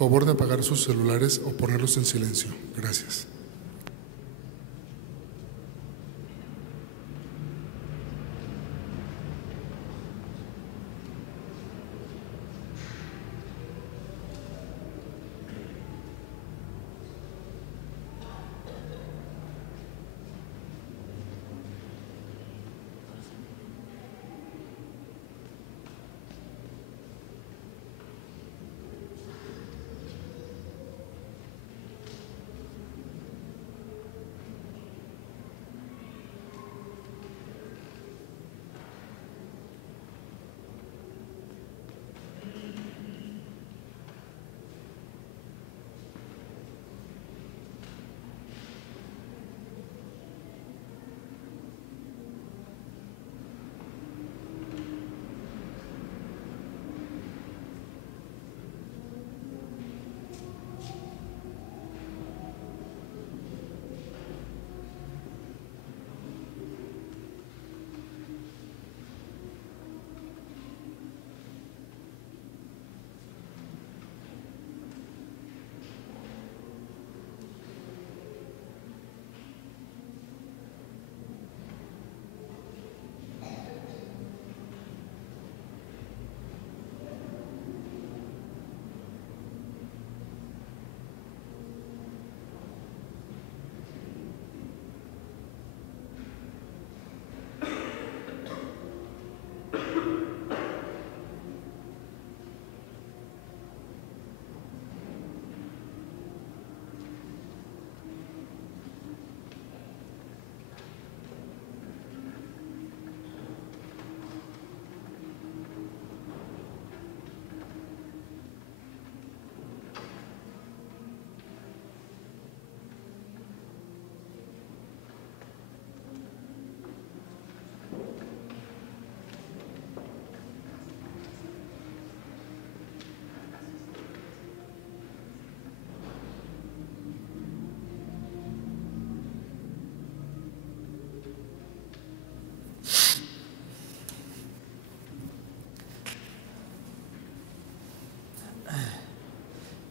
Favor de apagar sus celulares o ponerlos en silencio. Gracias.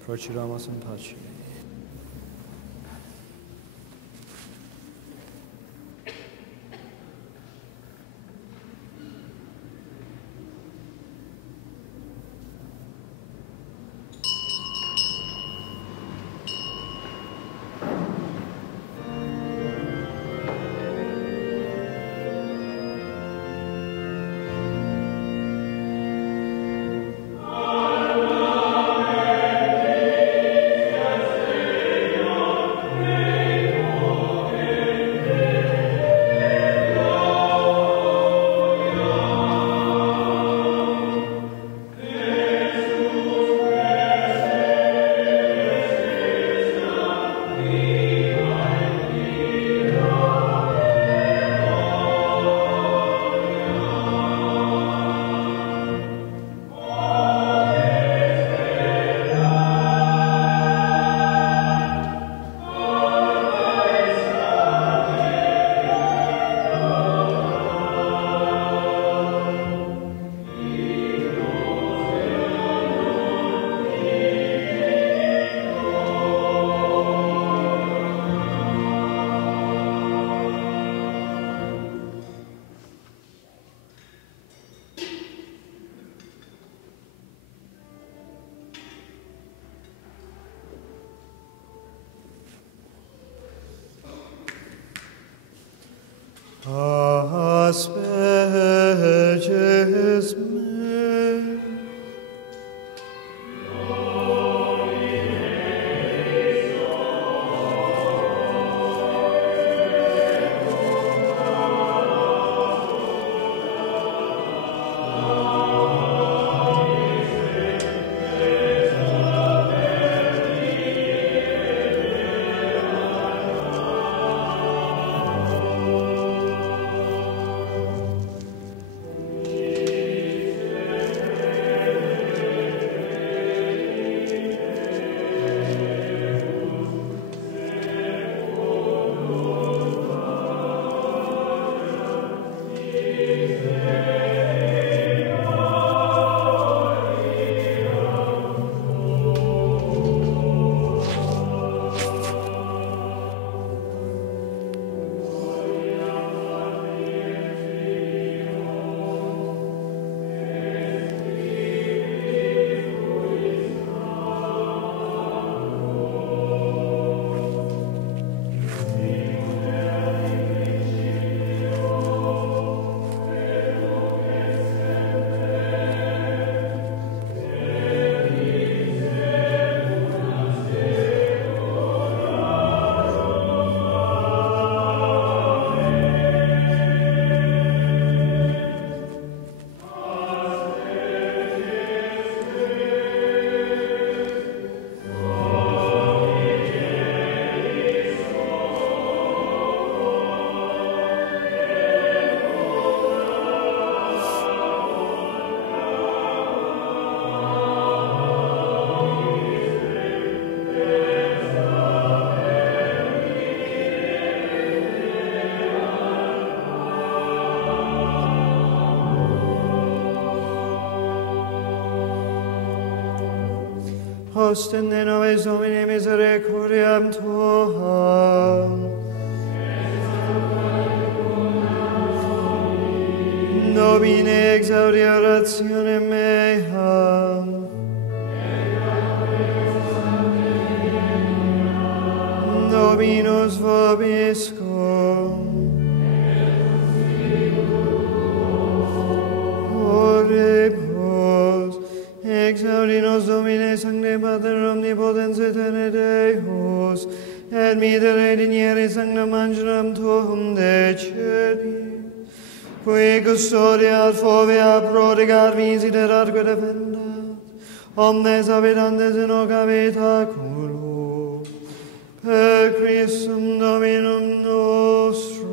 Procuramos in pace. Asperges me. ostende nobis Domini misericordiam Tuam. Domine exaudi orationem meam. Dominus vobiscum. Oremus, exaudi nos Domine Sancte Pater Omnipotens Aeterni Deus, et mitere dignieri sanctam angelum Tuum decedi, qui custodiat fovea prodigat visiterat quid defendat, omnes habitantes in hoc habitaculo, per Christum Dominum nostrum.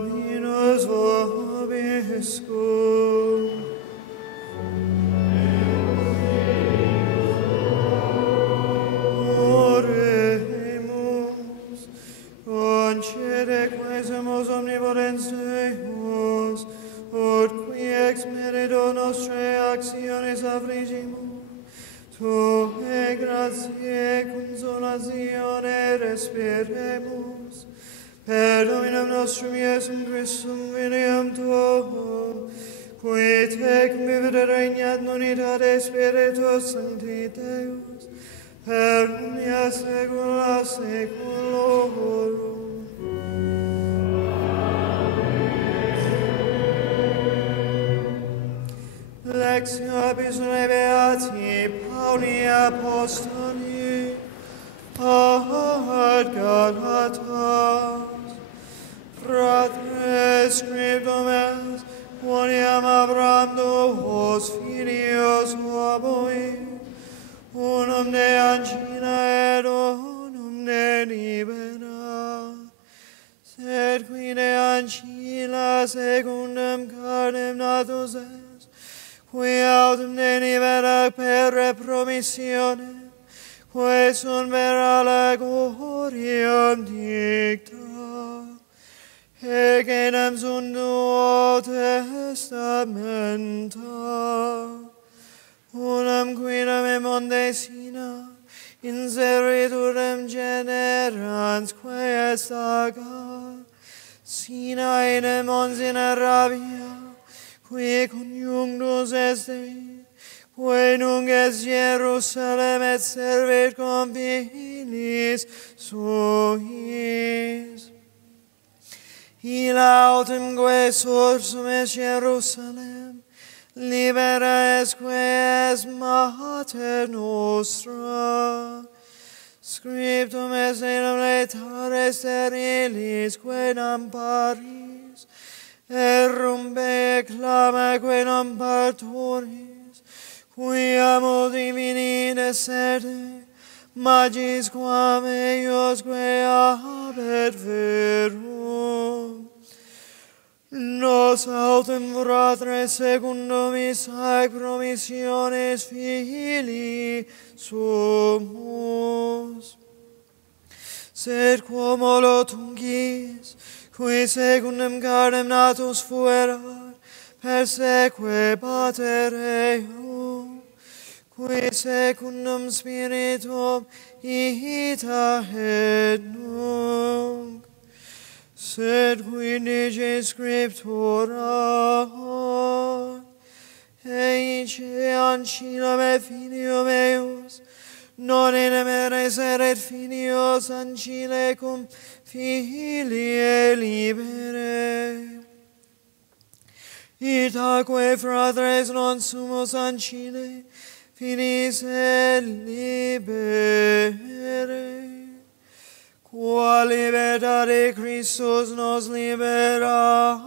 Dominus vobiscum. Oremus. Concede quesumus omnipotens Deus, ut qui ex merito nostrae actiones affligimus, Tue gratiae consolatione respiremus, per Dominum nostrum Iesum Christum Filium Tuum, qui tecum vivit et regnat in unitate Spiritus Sancti Deus, per omnia saecula saeculorum. Lectio Epistolae Beati Pauli Apostoli ad Galatas. Fratres scriptum est, quoniam Abraham duos filios oboit, unum de ancilla et unum de libera. Sed qui de ancilla secundum carnem natus est, qui autem de libera per promissione, quae sunt per allegoriam dicta, egenem sunt duo testamenta, unam quidam in monte Sina, in serviturem generans, quae est Agar, Sina in mons in Arabia, qui conjunctus est Dei, quae nunc est Jerusalem et servit confinis suis. Illa autemque sursum est Jerusalem, libera est quae est mater nostra. Scriptum est enum letare sterilis, quae nam paris, rumpe clama quae non parturis, quia multi vini descerte, magis quam eius quae habet verum. Nos autem fratres secundum Isaac promissiones filii sumus. Sed quo modo tungis, qui secundum carnem natus fuerat, perseque pater eum, qui secundum spiritum ita et nunc. Sed qui dice scriptura, eice ancilla me filium eius, non enemere seret filios ancille cum filie libere. Itaque fratres non sumus ancille, filis et libere. Qua libertate Christus nos libera.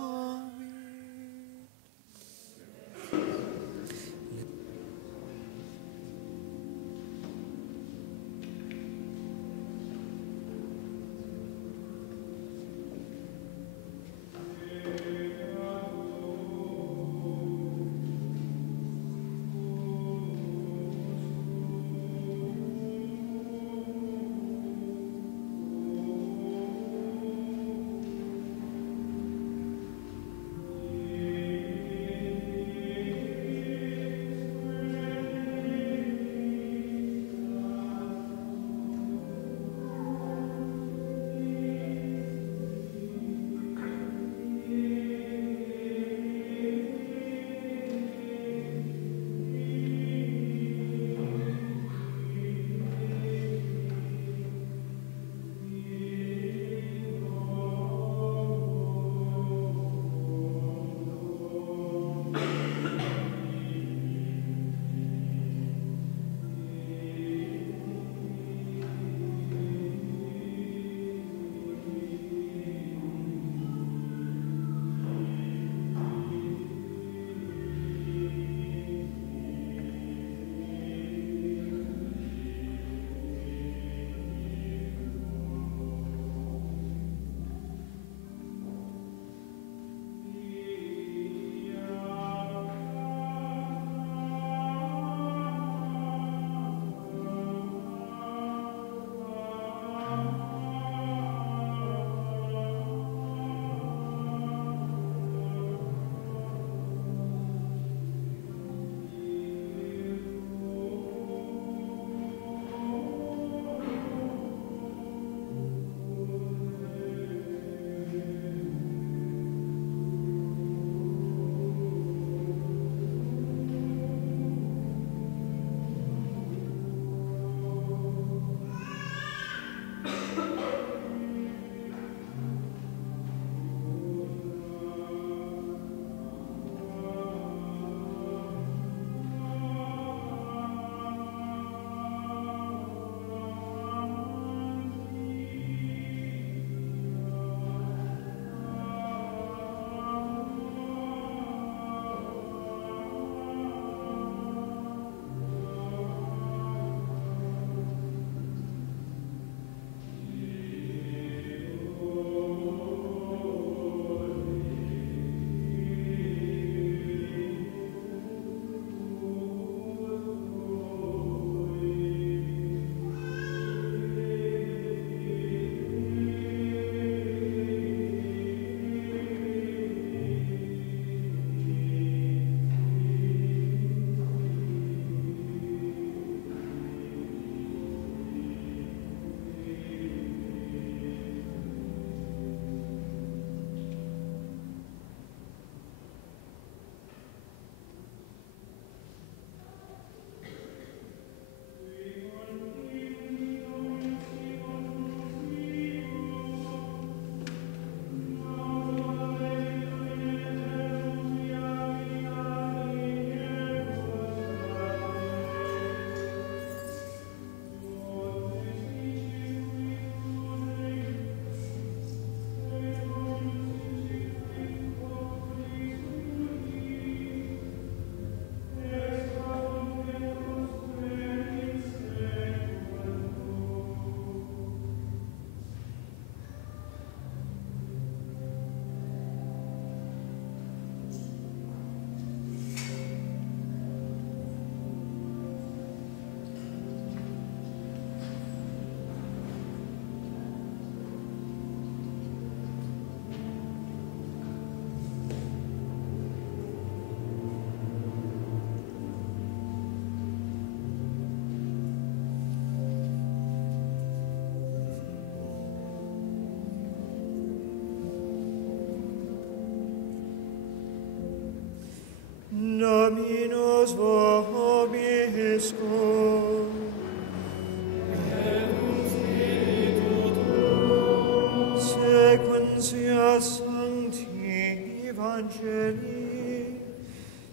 Evangelii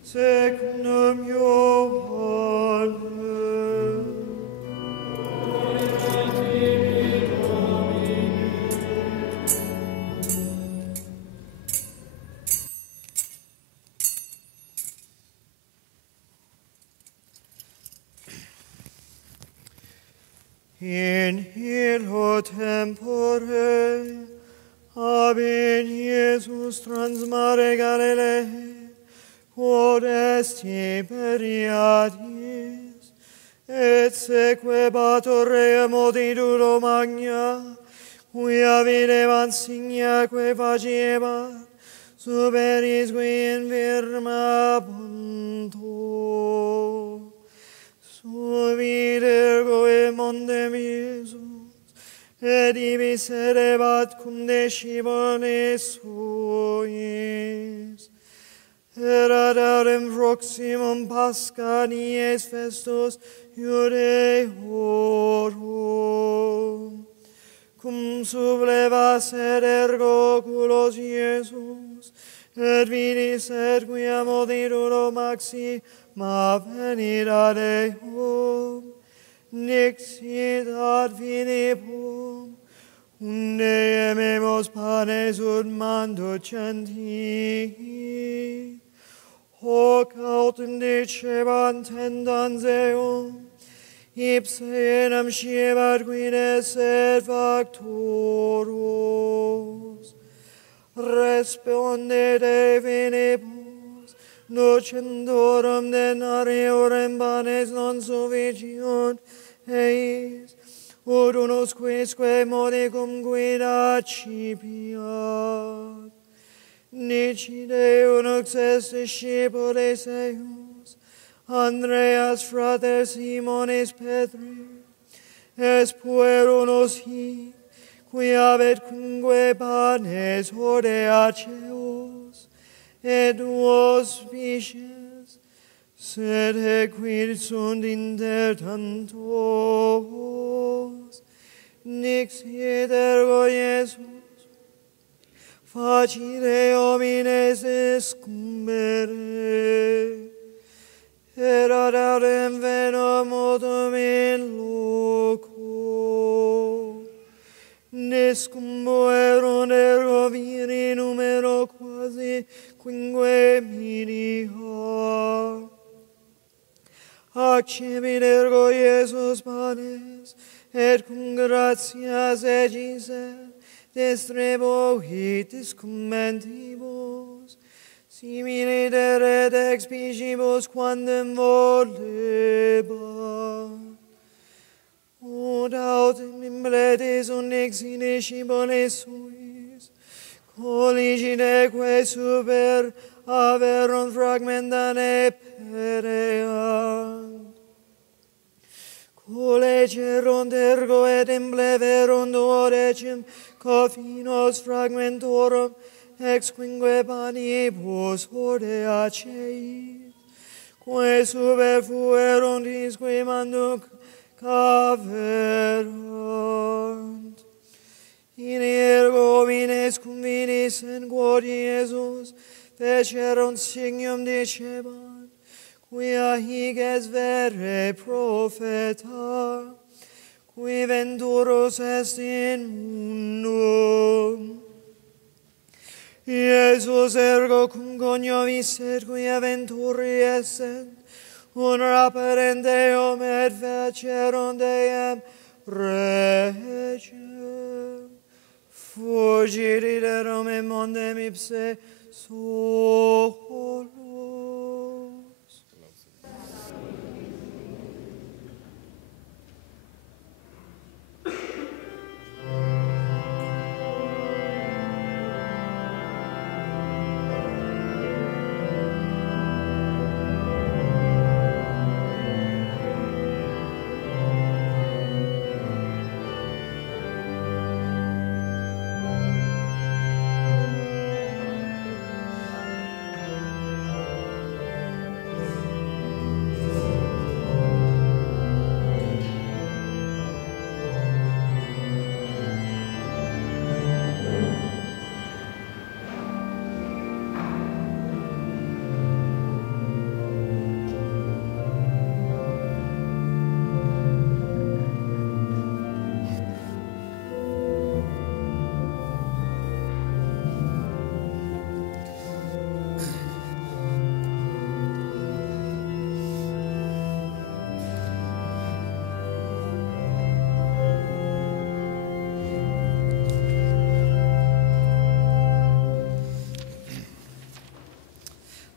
secundum Ioannem. In illo tempore habet Iesus trans mare Galilee, quod est Tiberiadis, et sequebatur rea multitudo magna, quia videbant signaque faciebat, superis qui infirmabuntur. Subit ergo in mondem Iesus, et ibi sedebat cum discipulis suis. Erat autem proximum Pascha dies festus Iudeorum. Cum sublevasset ergo oculos Iesus, et vidis et quia multitudo maxima venit ad eum, nixit ad Philippum, unde ememos panes ut manducenti. Hoc autem dicebant tendans eum, ipse enim scebat quides et factorus. Respondete Philippus, nocendorum denariorem panes non sufficiunt eis, ut unus quisque modicum quid accipiat. Nicide unux est discipulis eius, Andreas frater Simonis Petri, est puerunus hic, qui habet cumque panes hodie aceus, et duos pisces, sed quid sunt inter tantos. Nixit ergo Iesus, facile homines escumbere, erat autem venum motum in loco. Nescumbuerunt ergo viri numero quasi quinque milia. Accebit ergo Iesus panes, et cum gratias egiset, distribuit discummentibus, simili deret expicibus quandam volebat. Ut autem impletis unix in discipulis suis, colligideque super averunt fragmentane pereant. Collegerunt ergo et impleverunt duodecim coffinos fragmentorum ex quinque panibus hodie aceit, quae superfuerunt isque manduc caverant. In ergo homines cum vidis en quod Iesus fecerunt signium dicebant, quia hic est vere propheta, qui venturus est in mundum. Iesus ergo cum conio visset, quia venturi essent, un raperent Deum et fecerunt Deum regem. Fugit iterum in mondem ipse solos.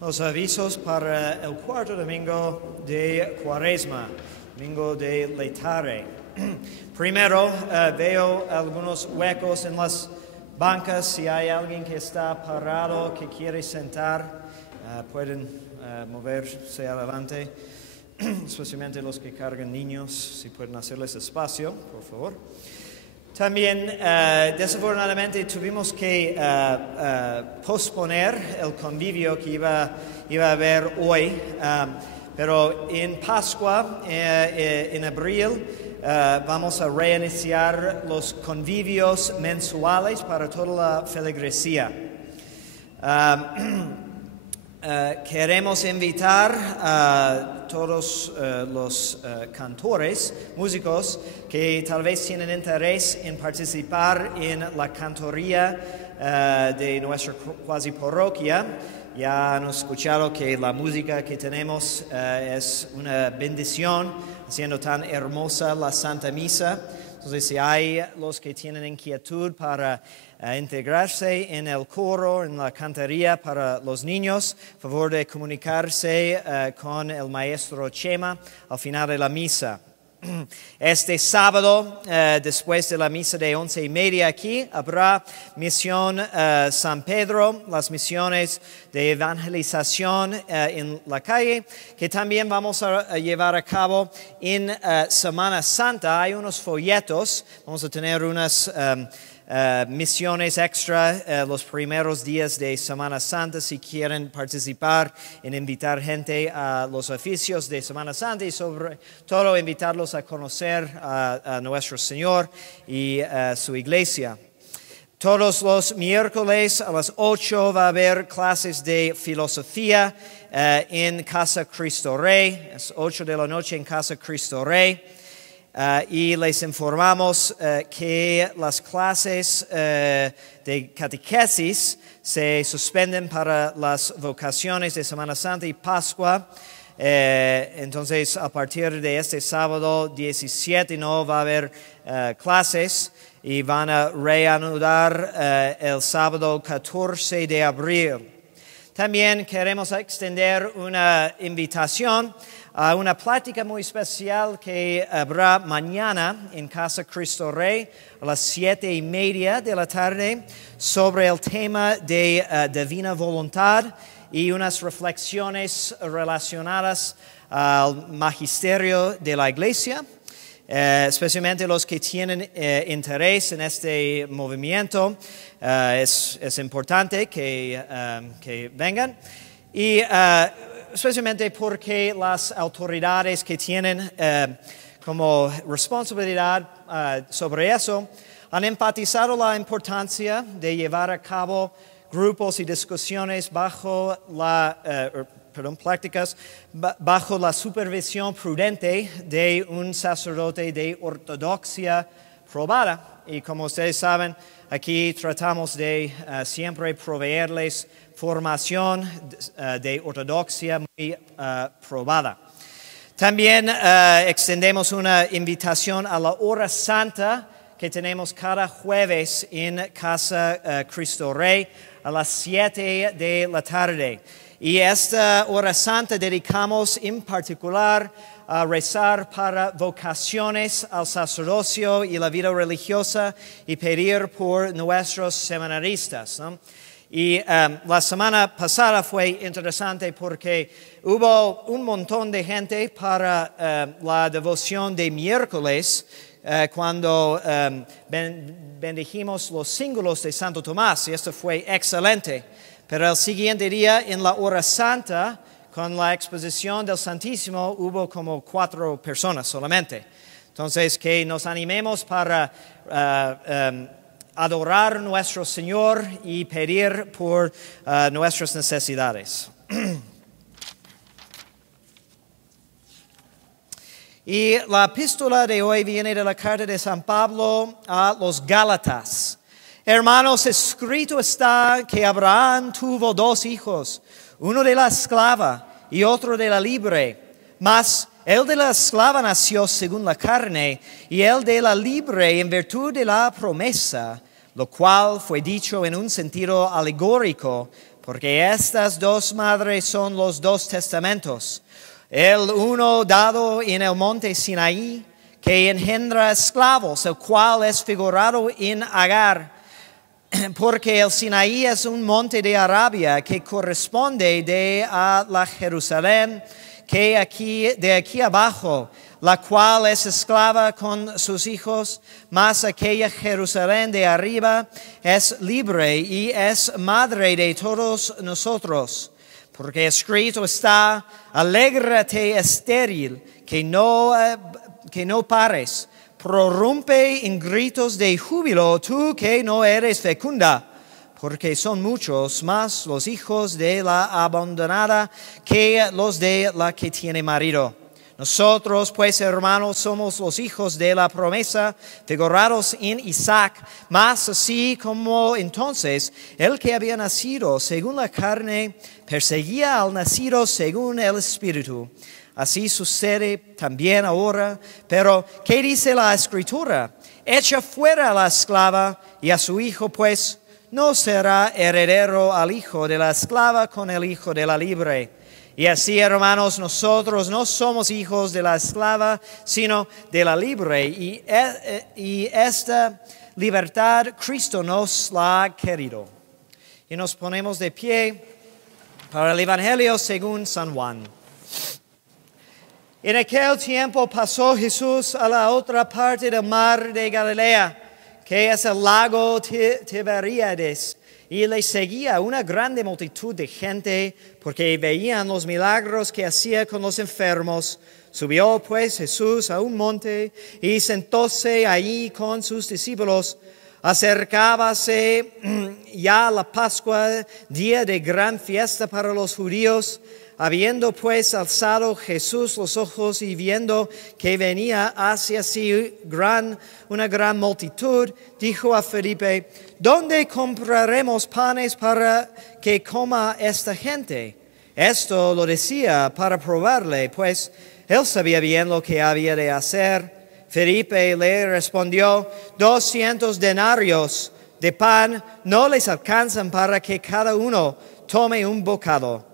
Los avisos para el cuarto domingo de Cuaresma, domingo de Letare. Primero, veo algunos huecos en las bancas. Si hay alguien que está parado, que quiere sentar, pueden moverse adelante, especialmente los que cargan niños, si pueden hacerles espacio, por favor. También, desafortunadamente, tuvimos que posponer el convivio que iba a haber hoy, pero en Pascua, en abril, vamos a reiniciar los convivios mensuales para toda la feligresía. Queremos invitar a todos los cantores, músicos, que tal vez tienen interés en participar en la cantoría de nuestra cuasi parroquia. Ya han escuchado que la música que tenemos es una bendición, haciendo tan hermosa la Santa Misa. Entonces, si hay los que tienen inquietud para integrarse en el coro, en la cantaría para los niños, favor de comunicarse con el maestro Chema al final de la misa. Este sábado, después de la misa de 11:30 aquí, habrá misión San Pedro, las misiones de evangelización en la calle, que también vamos a llevar a cabo en Semana Santa. Hay unos folletos, vamos a tener unas misiones extra los primeros días de Semana Santa, si quieren participar en invitar gente a los oficios de Semana Santa y sobre todo invitarlos a conocer a nuestro Señor y su iglesia. Todos los miércoles a las 8 va a haber clases de filosofía en Casa Cristo Rey, es 8 de la noche en Casa Cristo Rey. Y les informamos que las clases de catequesis se suspenden para las vocaciones de Semana Santa y Pascua. Entonces, a partir de este sábado 17 no va a haber clases y van a reanudar el sábado 14 de abril. También queremos extender una invitación a una plática muy especial que habrá mañana en Casa Cristo Rey a las 7:30 de la tarde sobre el tema de divina voluntad y unas reflexiones relacionadas al magisterio de la Iglesia. Especialmente los que tienen interés en este movimiento, es importante que vengan. Y especialmente porque las autoridades que tienen como responsabilidad sobre eso han enfatizado la importancia de llevar a cabo grupos y discusiones prácticas bajo la supervisión prudente de un sacerdote de ortodoxia probada. Y como ustedes saben, aquí tratamos de siempre proveerles formación de ortodoxia muy probada. También extendemos una invitación a la hora santa que tenemos cada jueves en Casa Cristo Rey a las 7 de la tarde. Y esta hora santa dedicamos en particular a rezar para vocaciones al sacerdocio y la vida religiosa y pedir por nuestros seminaristas, ¿no? Y la semana pasada fue interesante porque hubo un montón de gente para la devoción de miércoles cuando bendijimos los cíngulos de Santo Tomás, y esto fue excelente. Pero el siguiente día, en la hora santa, con la exposición del Santísimo, hubo como 4 personas solamente. Entonces, que nos animemos para adorar a nuestro Señor y pedir por nuestras necesidades. Y la epístola de hoy viene de la carta de San Pablo a los Gálatas. Hermanos, escrito está que Abraham tuvo 2 hijos, uno de la esclava y otro de la libre. Mas el de la esclava nació según la carne, y el de la libre en virtud de la promesa, lo cual fue dicho en un sentido alegórico, porque estas dos madres son los dos testamentos. El uno dado en el monte Sinaí, que engendra esclavos, el cual es figurado en Agar, porque el Sinaí es un monte de Arabia que corresponde a la Jerusalén que de aquí abajo, la cual es esclava con sus hijos, mas aquella Jerusalén de arriba es libre y es madre de todos nosotros. Porque escrito está, alégrate estéril, que no pares, prorrumpe en gritos de júbilo tú que no eres fecunda, porque son muchos más los hijos de la abandonada que los de la que tiene marido. Nosotros, pues, hermanos, somos los hijos de la promesa, figurados en Isaac, mas así como entonces el que había nacido según la carne perseguía al nacido según el Espíritu. Así sucede también ahora. Pero, ¿qué dice la Escritura? Echa fuera a la esclava y a su hijo, pues, no será heredero al hijo de la esclava con el hijo de la libre. Y así, hermanos, nosotros no somos hijos de la esclava, sino de la libre. Y esta libertad Cristo nos la ha querido. Y nos ponemos de pie para el Evangelio según San Juan. En aquel tiempo pasó Jesús a la otra parte del mar de Galilea, que es el lago Tiberíades, y le seguía una grande multitud de gente, porque veían los milagros que hacía con los enfermos. Subió pues Jesús a un monte y sentóse allí con sus discípulos. Acercábase ya la Pascua, día de gran fiesta para los judíos. Habiendo pues alzado Jesús los ojos y viendo que venía hacia sí una gran multitud, dijo a Felipe: ¿Dónde compraremos panes para que coma esta gente? Esto lo decía para probarle, pues él sabía bien lo que había de hacer. Felipe le respondió: 200 denarios de pan no les alcanzan para que cada uno tome un bocado.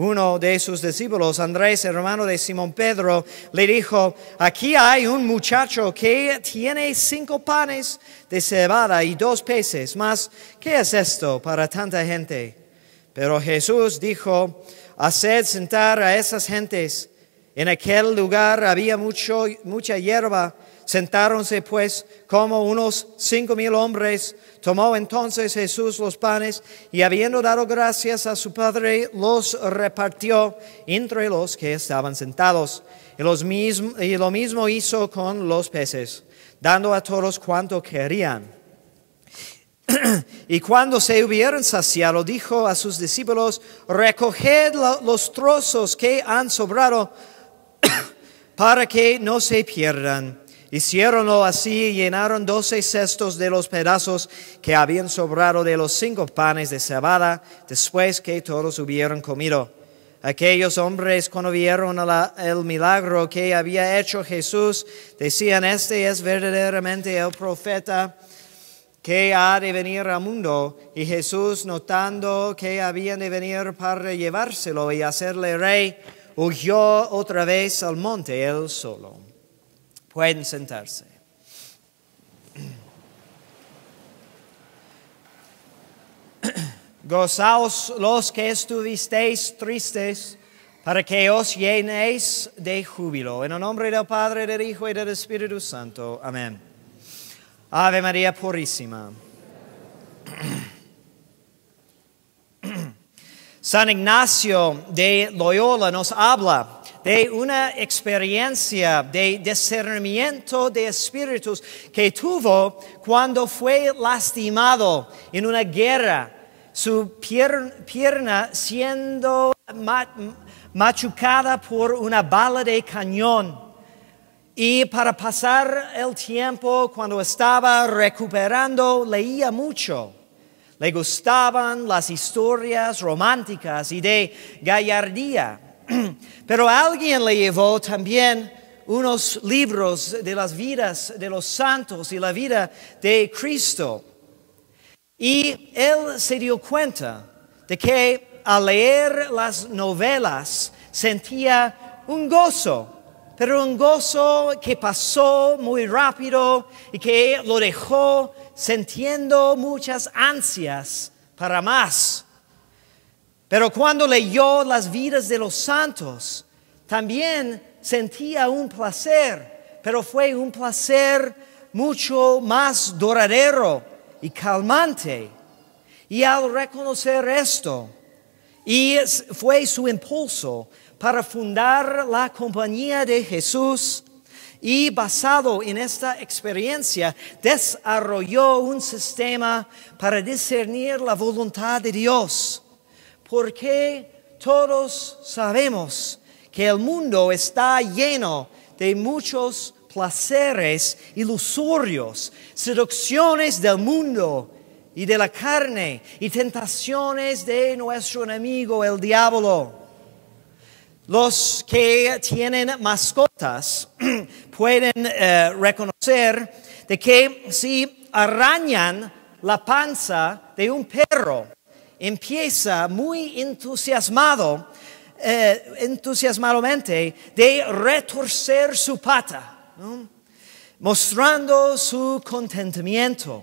Uno de sus discípulos, Andrés, hermano de Simón Pedro, le dijo: aquí hay un muchacho que tiene 5 panes de cebada y 2 peces, mas ¿qué es esto para tanta gente? Pero Jesús dijo: haced sentar a esas gentes. En aquel lugar había mucha hierba. Sentáronse pues como unos 5,000 hombres. Tomó entonces Jesús los panes y habiendo dado gracias a su Padre, los repartió entre los que estaban sentados. Y lo mismo hizo con los peces, dando a todos cuanto querían. Y cuando se hubieron saciado, dijo a sus discípulos: recoged los trozos que han sobrado para que no se pierdan. Hicieronlo así y llenaron 12 cestos de los pedazos que habían sobrado de los 5 panes de cebada, después que todos hubieron comido. Aquellos hombres, cuando vieron el milagro que había hecho Jesús, decían: este es verdaderamente el profeta que ha de venir al mundo. Y Jesús, notando que habían de venir para llevárselo y hacerle rey, huyó otra vez al monte él solo. Pueden sentarse. Gozaos los que estuvisteis tristes, para que os llenéis de júbilo. En el nombre del Padre, del Hijo y del Espíritu Santo. Amén. Ave María Purísima. San Ignacio de Loyola nos habla de una experiencia de discernimiento de espíritus que tuvo cuando fue lastimado en una guerra, su pierna siendo machucada por una bala de cañón. Y para pasar el tiempo, cuando estaba recuperando, leía mucho. Le gustaban las historias románticas y de gallardía. Pero alguien le llevó también unos libros de las vidas de los santos y la vida de Cristo. Y él se dio cuenta de que al leer las novelas sentía un gozo, pero un gozo que pasó muy rápido y que lo dejó sintiendo muchas ansias para más. Pero cuando leyó las vidas de los santos, también sentía un placer, pero fue un placer mucho más duradero y calmante. Y al reconocer esto, y fue su impulso para fundar la Compañía de Jesús, y basado en esta experiencia, desarrolló un sistema para discernir la voluntad de Dios. Porque todos sabemos que el mundo está lleno de muchos placeres ilusorios, seducciones del mundo y de la carne y tentaciones de nuestro enemigo, el diablo. Los que tienen mascotas pueden reconocer de que si arañan la panza de un perro, empieza muy entusiasmadamente de retorcer su pata, ¿no? Mostrando su contentamiento.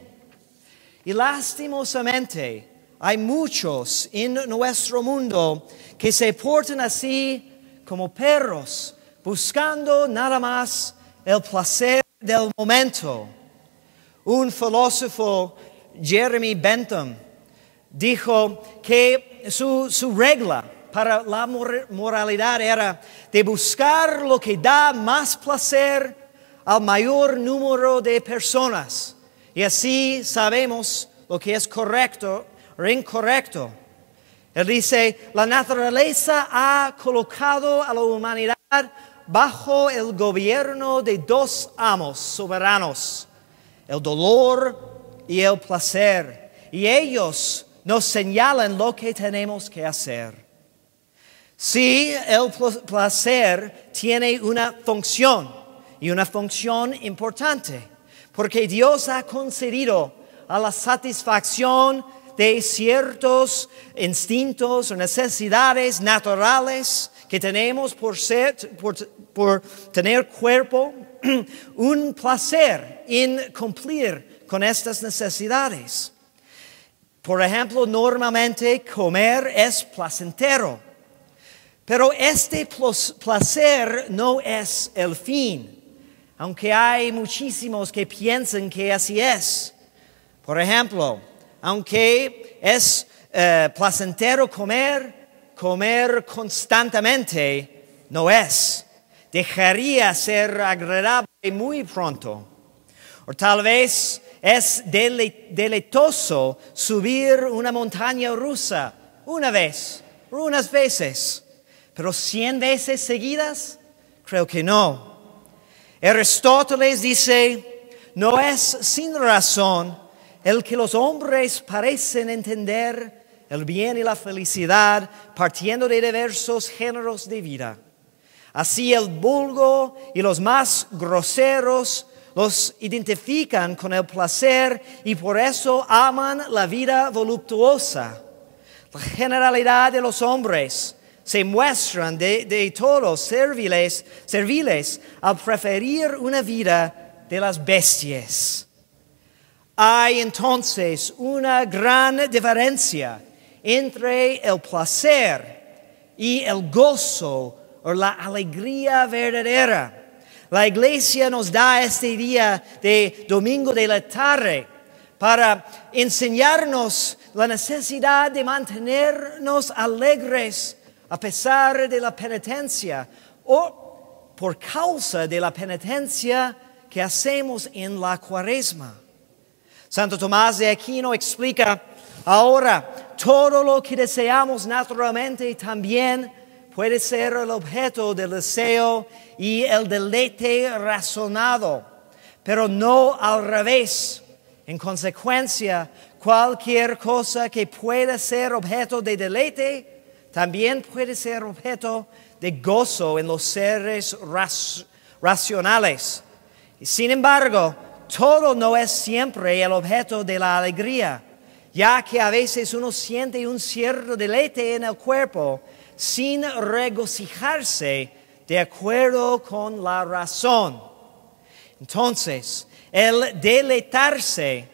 Y lastimosamente hay muchos en nuestro mundo que se portan así como perros, buscando nada más el placer del momento. Un filósofo, Jeremy Bentham, dijo que su regla para la moralidad era de buscar lo que da más placer al mayor número de personas. Y así sabemos lo que es correcto o incorrecto. Él dice, la naturaleza ha colocado a la humanidad bajo el gobierno de dos amos soberanos, el dolor y el placer. Y ellos nos señalan lo que tenemos que hacer. Sí, el placer tiene una función, y una función importante, porque Dios ha concedido a la satisfacción de ciertos instintos o necesidades naturales que tenemos por tener cuerpo, un placer en cumplir con estas necesidades. Por ejemplo, normalmente comer es placentero, pero este placer no es el fin, aunque hay muchísimos que piensan que así es. Por ejemplo, aunque es placentero comer constantemente no es. Dejaría ser agradable muy pronto. O tal vez es deleitoso subir una montaña rusa una vez o unas veces, pero 100 veces seguidas, creo que no. Aristóteles dice, no es sin razón el que los hombres parecen entender el bien y la felicidad partiendo de diversos géneros de vida. Así el vulgo y los más groseros los identifican con el placer y por eso aman la vida voluptuosa. La generalidad de los hombres se muestran de todos serviles al preferir una vida de las bestias. Hay entonces una gran diferencia entre el placer y el gozo o la alegría verdadera. La iglesia nos da este día de domingo de la tarde para enseñarnos la necesidad de mantenernos alegres a pesar de la penitencia o por causa de la penitencia que hacemos en la Cuaresma. Santo Tomás de Aquino explica, ahora todo lo que deseamos naturalmente también puede ser el objeto del deseo y el deleite razonado, pero no al revés. En consecuencia, cualquier cosa que pueda ser objeto de deleite también puede ser objeto de gozo en los seres racionales. Sin embargo, todo no es siempre el objeto de la alegría, ya que a veces uno siente un cierto deleite en el cuerpo sin regocijarse de acuerdo con la razón. Entonces, el deleitarse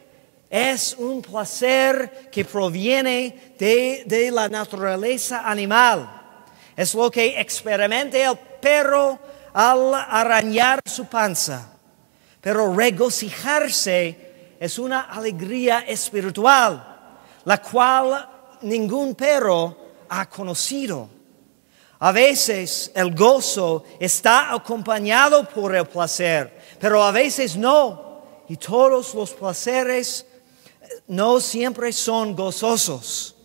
es un placer que proviene de la naturaleza animal. Es lo que experimenta el perro al arañar su panza. Pero regocijarse es una alegría espiritual, la cual ningún perro ha conocido. A veces el gozo está acompañado por el placer, pero a veces no. Y todos los placeres no siempre son gozosos.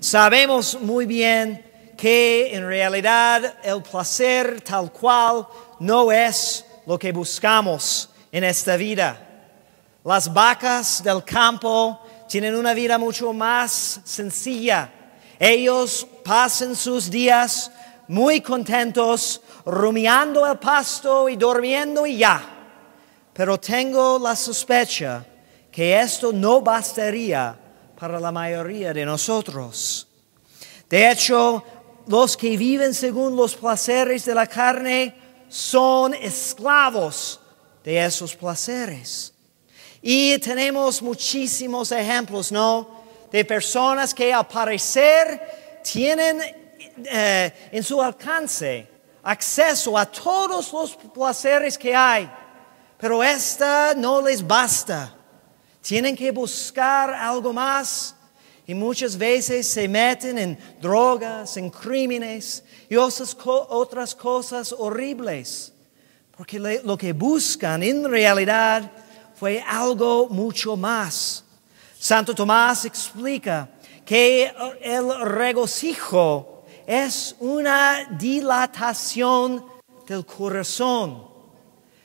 Sabemos muy bien que en realidad el placer tal cual no es lo que buscamos en esta vida. Las vacas del campo tienen una vida mucho más sencilla. Ellos pasan sus días muy contentos, rumiando el pasto y durmiendo y ya. Pero tengo la sospecha que esto no bastaría para la mayoría de nosotros. De hecho, los que viven según los placeres de la carne son esclavos de esos placeres. Y tenemos muchísimos ejemplos, ¿no? De personas que al parecer tienen en su alcance acceso a todos los placeres que hay, pero esta no les basta. Tienen que buscar algo más y muchas veces se meten en drogas, en crímenes y otras cosas horribles, porque lo que buscan en realidad fue algo mucho más. Santo Tomás explica que el regocijo es una dilatación del corazón.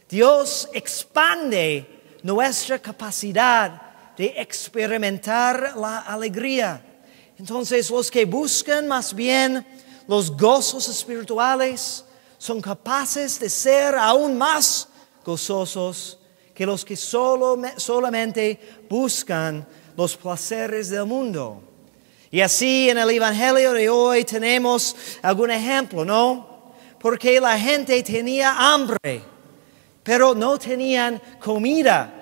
Dios expande nuestra capacidad de experimentar la alegría. Entonces, los que buscan más bien los gozos espirituales son capaces de ser aún más gozosos que los que solamente buscan los placeres del mundo. Y así en el Evangelio de hoy tenemos algún ejemplo, ¿no? Porque la gente tenía hambre, pero no tenían comida.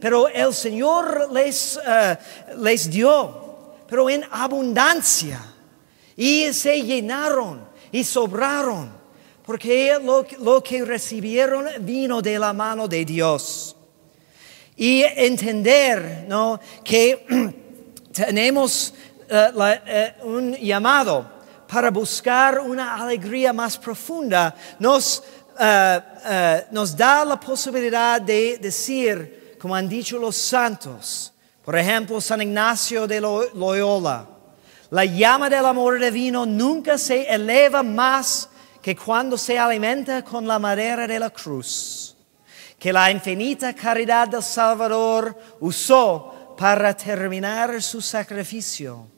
Pero el Señor les dio, pero en abundancia. Y se llenaron y sobraron, porque lo que recibieron vino de la mano de Dios. Y entender, ¿no?, que tenemos un llamado para buscar una alegría más profunda, nos da la posibilidad de decir, como han dicho los santos, por ejemplo, San Ignacio de Loyola, la llama del amor divino nunca se eleva más que cuando se alimenta con la madera de la cruz, que la infinita caridad del Salvador usó para terminar su sacrificio.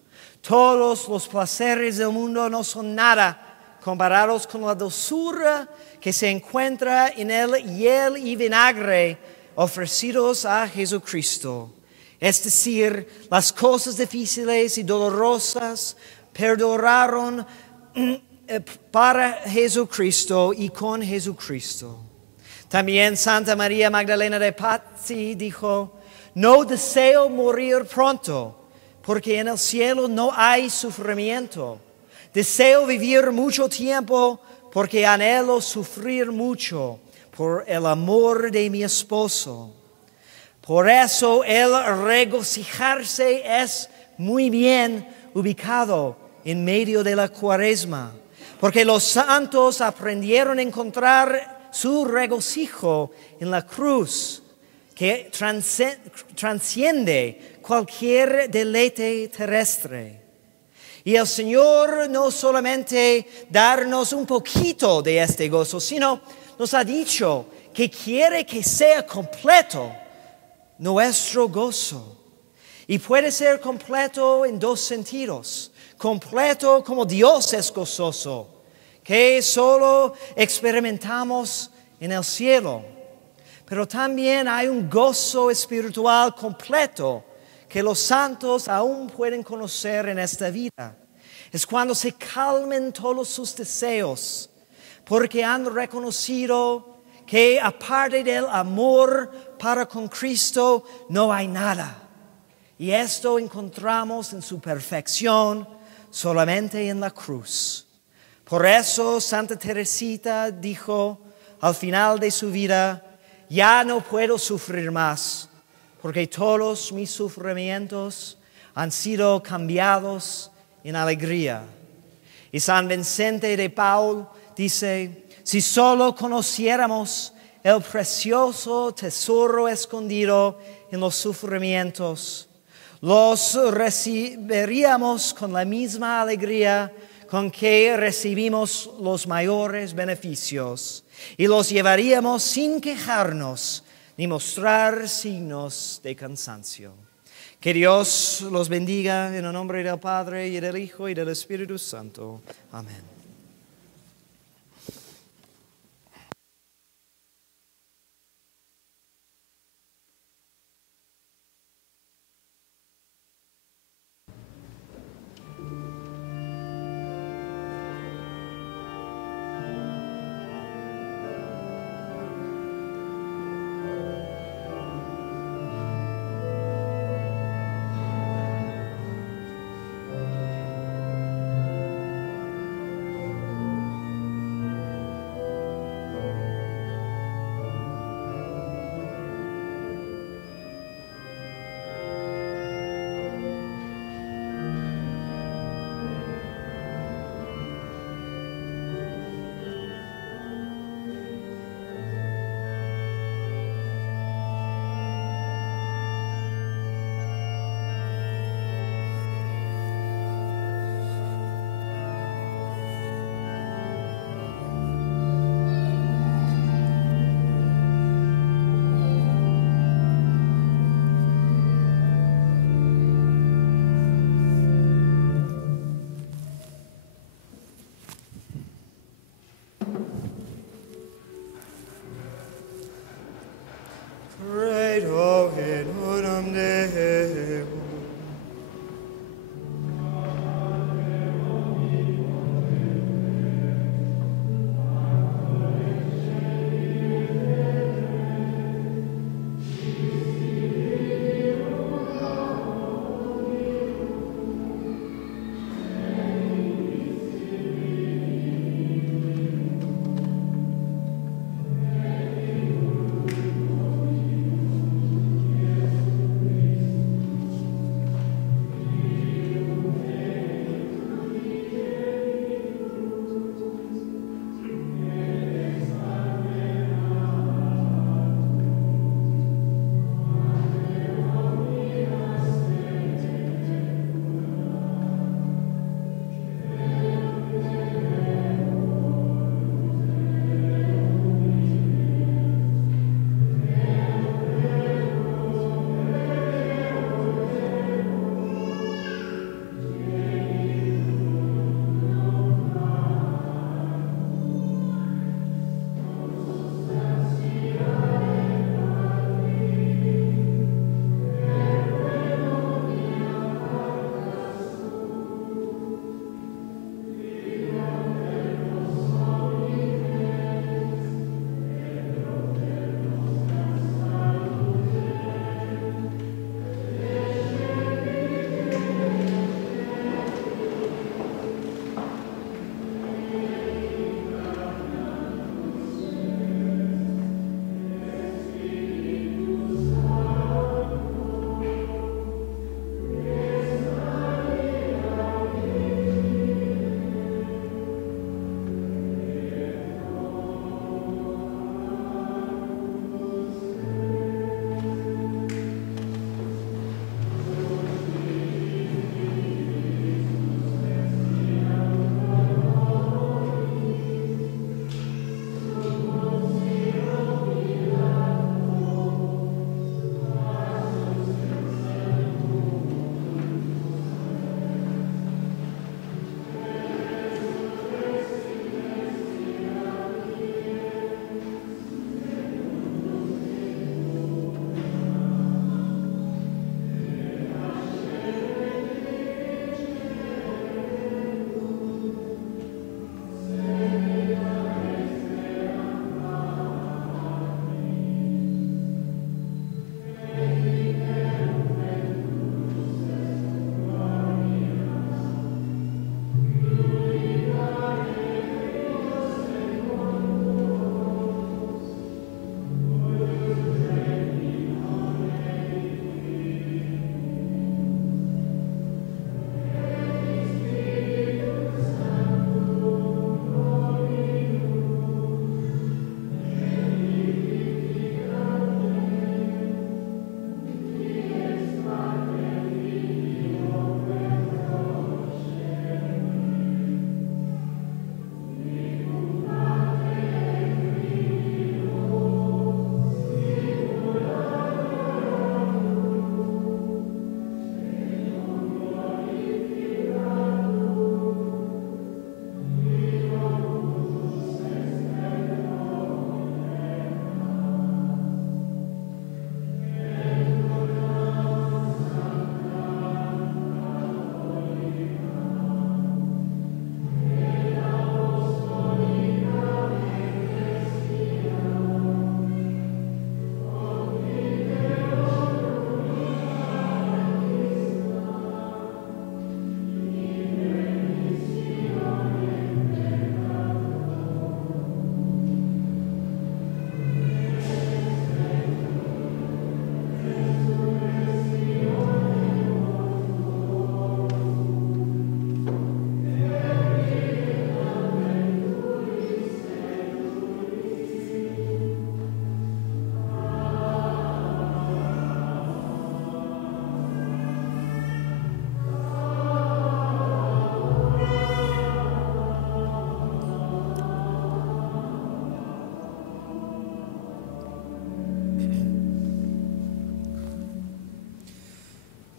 Todos los placeres del mundo no son nada comparados con la dulzura que se encuentra en el hiel y vinagre ofrecidos a Jesucristo. Es decir, las cosas difíciles y dolorosas perduraron para Jesucristo y con Jesucristo. También Santa María Magdalena de Pazzi dijo: no deseo morir pronto, porque en el cielo no hay sufrimiento. Deseo vivir mucho tiempo, porque anhelo sufrir mucho por el amor de mi esposo. Por eso el regocijarse es muy bien ubicado en medio de la Cuaresma, porque los santos aprendieron a encontrar su regocijo en la cruz, que transciende cualquier deleite terrestre. Y el Señor no solamente darnos un poquito de este gozo, sino nos ha dicho que quiere que sea completo nuestro gozo. Y puede ser completo en dos sentidos. Completo como Dios es gozoso, que solo experimentamos en el cielo. Pero también hay un gozo espiritual completo que los santos aún pueden conocer en esta vida. Es cuando se calmen todos sus deseos, porque han reconocido que aparte del amor para con Cristo no hay nada. Y esto encontramos en su perfección solamente en la cruz. Por eso Santa Teresita dijo al final de su vida: ya no puedo sufrir más, porque todos mis sufrimientos han sido cambiados en alegría. Y San Vicente de Paul dice: si solo conociéramos el precioso tesoro escondido en los sufrimientos, los recibiríamos con la misma alegría con que recibimos los mayores beneficios, y los llevaríamos sin quejarnos ni mostrar signos de cansancio. Que Dios los bendiga en el nombre del Padre, y del Hijo, y del Espíritu Santo. Amén.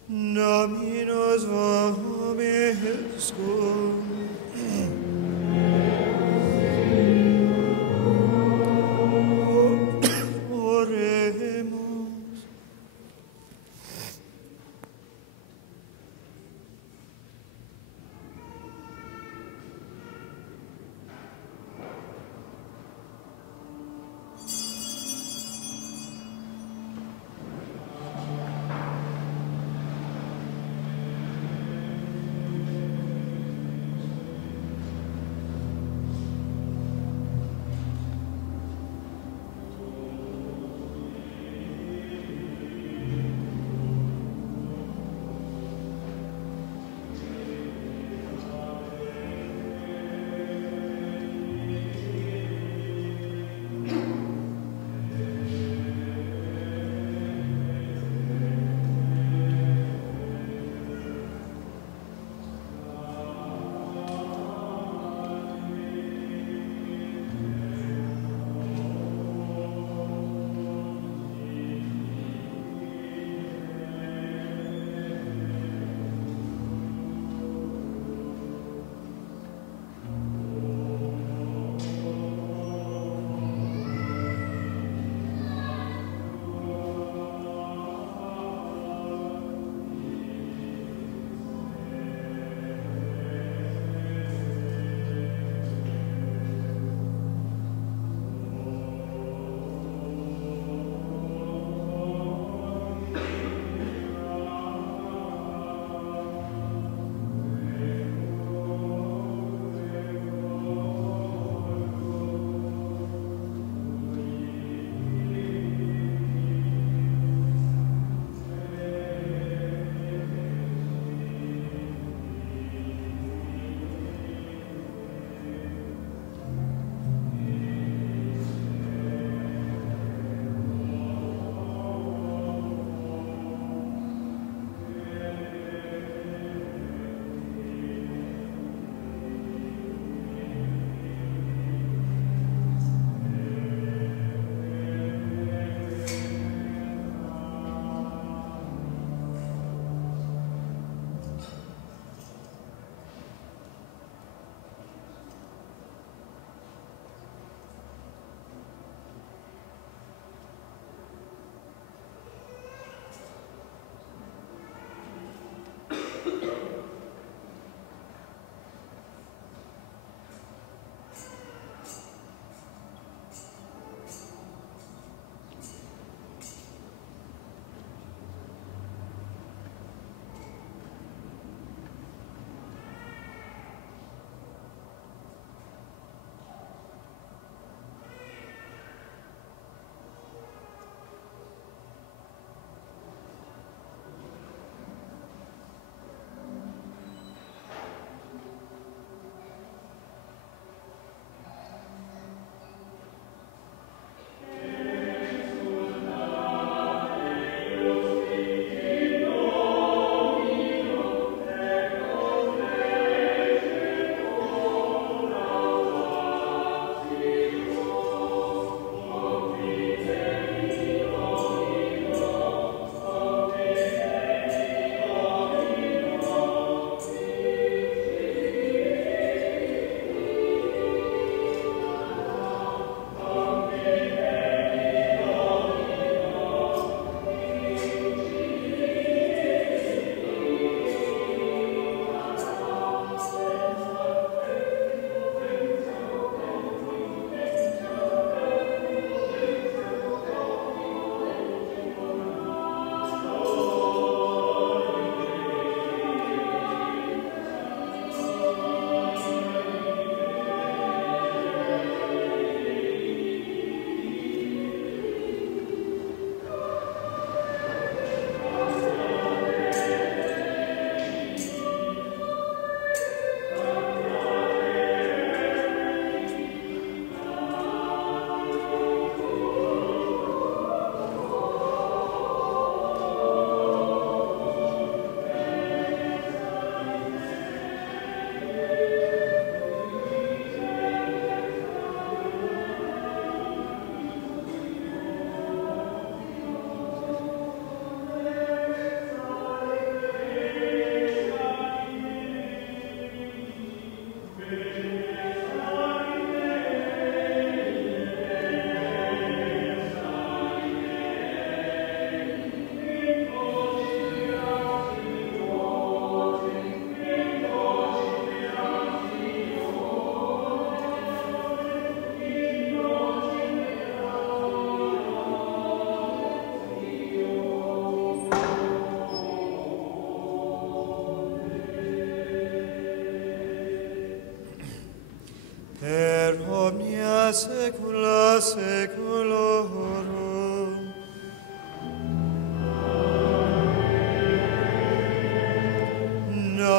Dominus vobiscum. Oremus.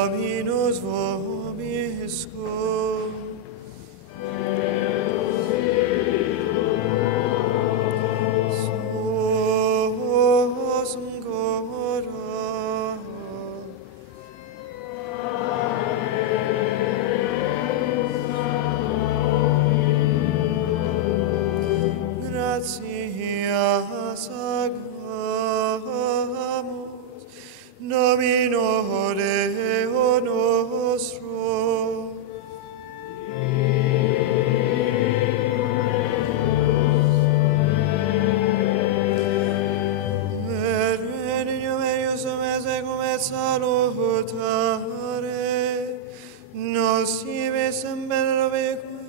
Dominus vobiscum. Suosum cora. Gratias agamus Domino Deo nostro. Benedium eius mese cum et salutare, nos ibe semper beque,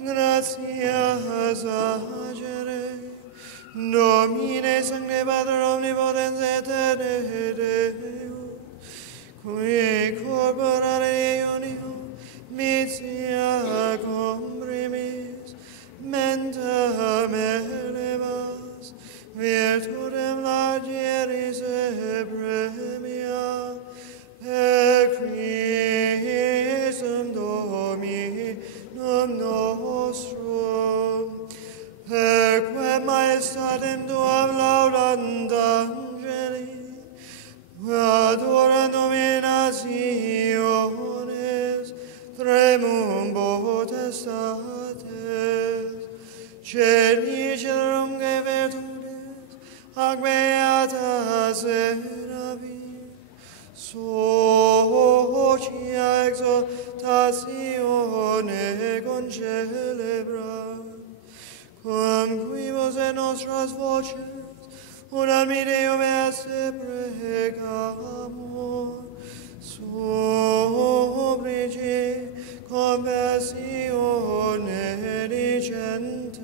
gratias agere, Domine Sancte Pater Omnipotens et Deus, qui corporale unio mitia comprimis, mentem elevas, virtutem largieris et premia, per Christum Dominum nostrum, perque maestatem tuam laudant angeli, adorant dominationes, tremum potestates, celi ceterum que virtudes, ac beata serafim, socia exaltatione concelebrat, quam quibus et nostras voces, unami Deo esse precamur, supplici compassione dicente.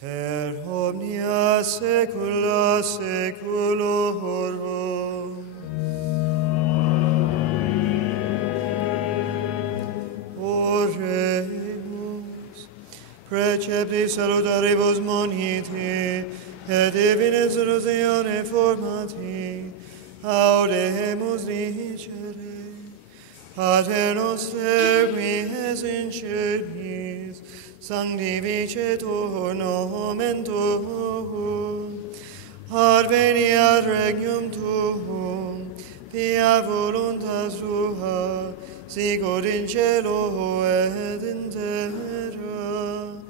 per omnia saecula saeculorum. Oremus, precepti salutaribus moniti, et divine soluzione formati, audemus dicere, Pater noster, qui es in celis, sanctificetur nomen tuum, adveniat regnum tuum, fiat voluntas tua, sicut in cielo et in terra.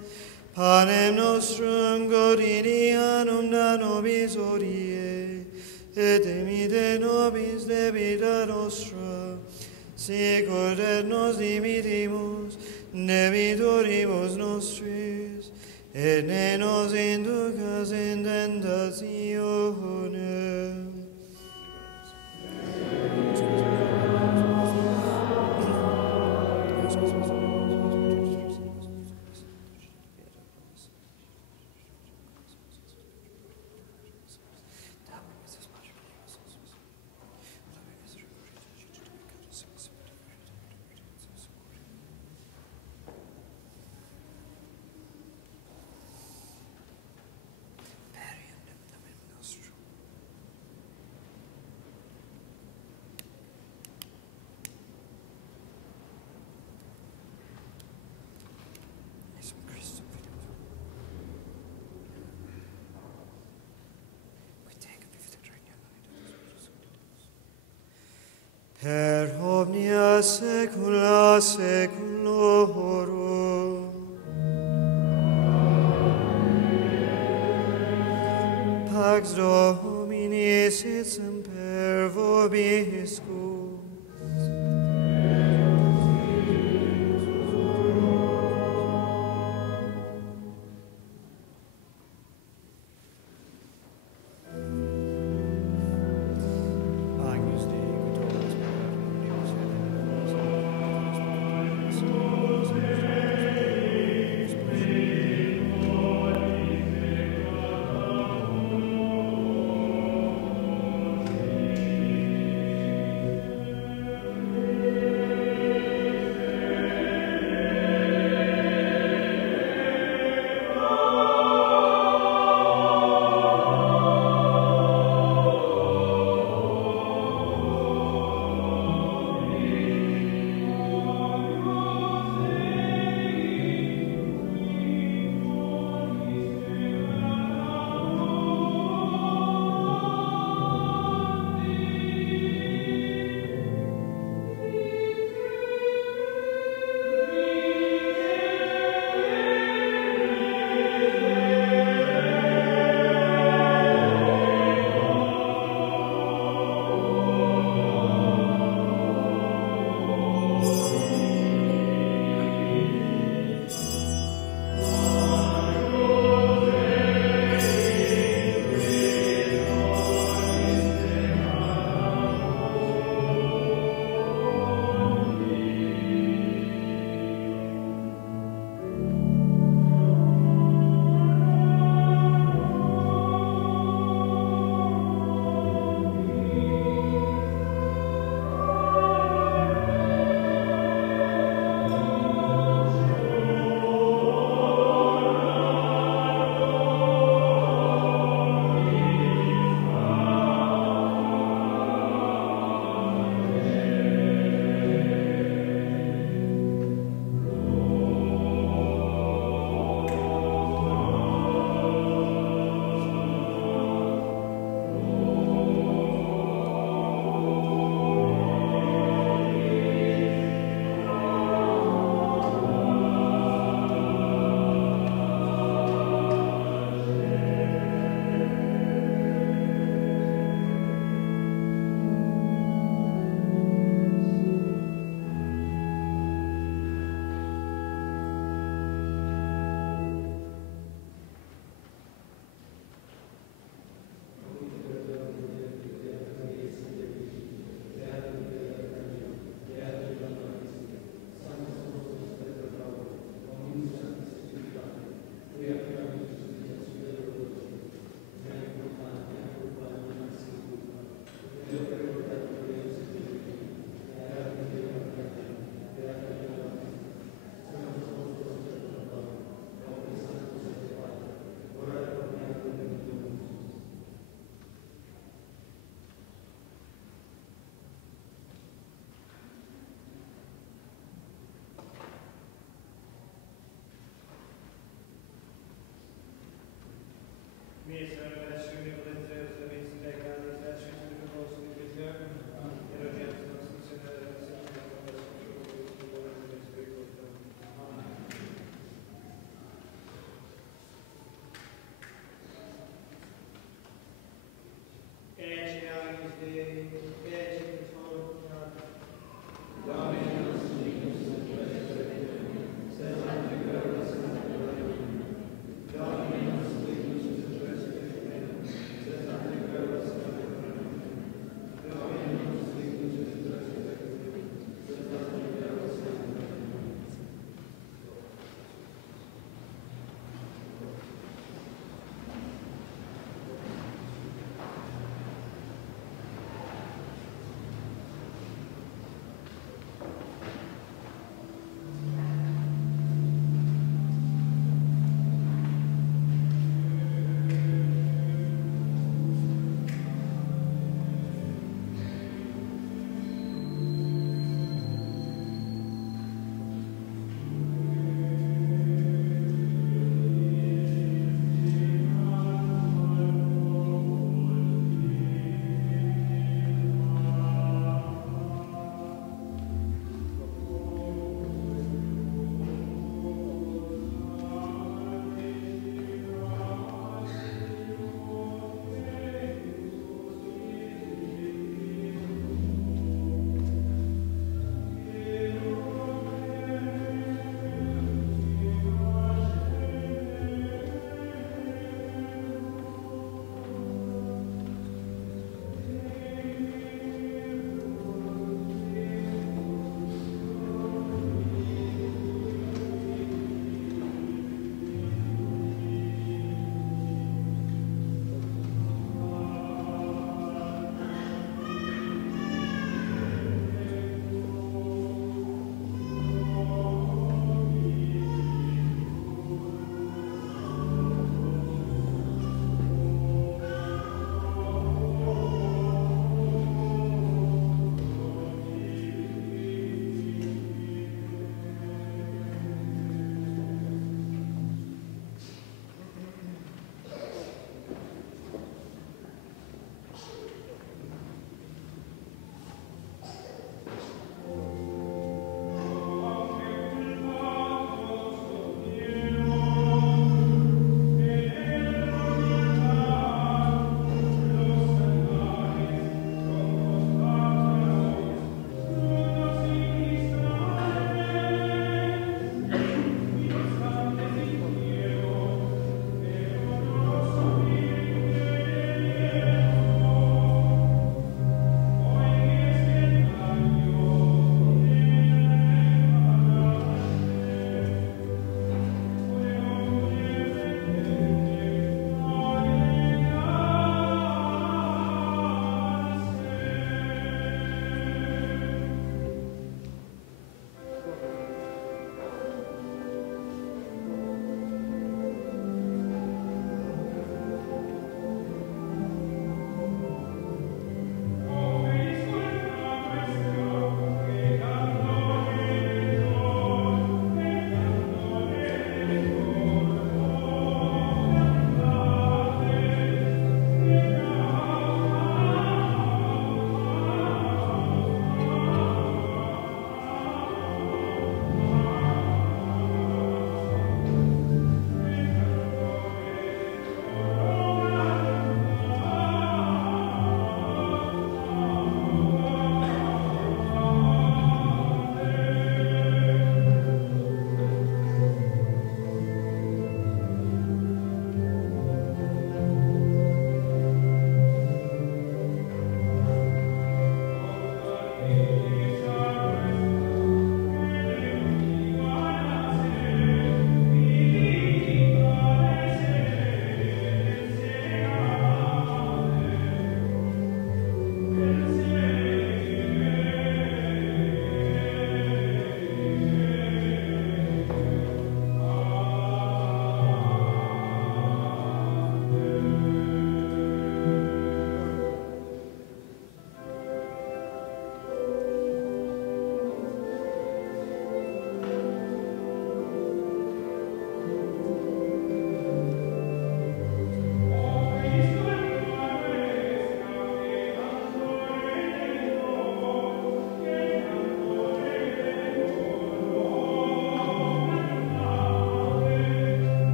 Panem nostrum quotidianum da nobis hodie, et dimite nobis debita nostra, sicut et nos dimitimus debitoribus nostris, et ne nos inducas in tentationem. Per omnia saecula saeculorum. Pax Domini sit semper vobiscum.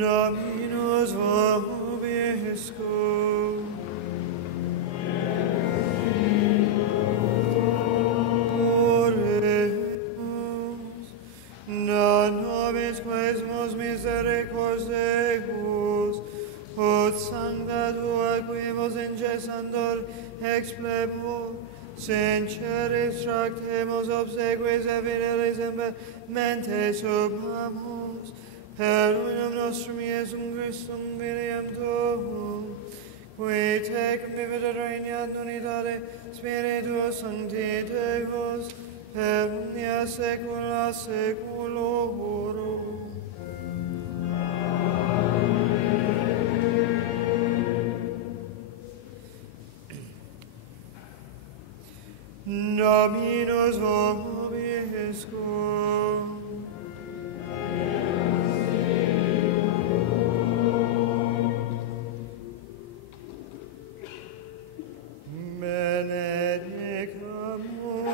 Dominus vobiscum. Oremus. Da nobis quesumus misericors Deus, ut sancta tua quibus incessantur ex plebor, sinceris tractemus obsequis et fidelis mente subamus, per unum nostrum Iesum Christum filium tuum, qui tecum vivit et regnat in unitate Spiritus Sancti Deus, per omnia saecula saeculorum. Dominus vobiscum. Benedicamus Domino.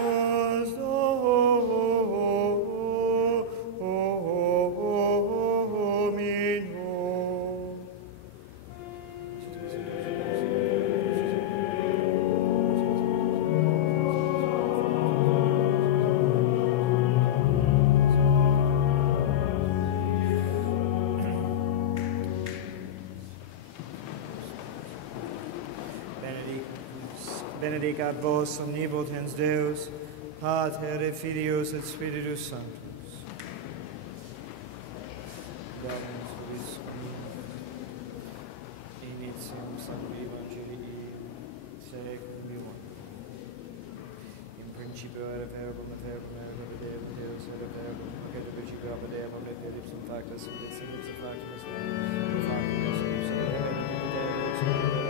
Benedicat vos omnipotens Deus, Pater et Filius et Spiritus Sanctus. Dominus vobiscum. Initium Sancti Evangelii secundum ium. In principio era verbum, et verbum era Deum, Deus era verbum, et in principio ab Deum, et ipsum factus, et ipsum factus, et factum est Deus, et factum est Deus, et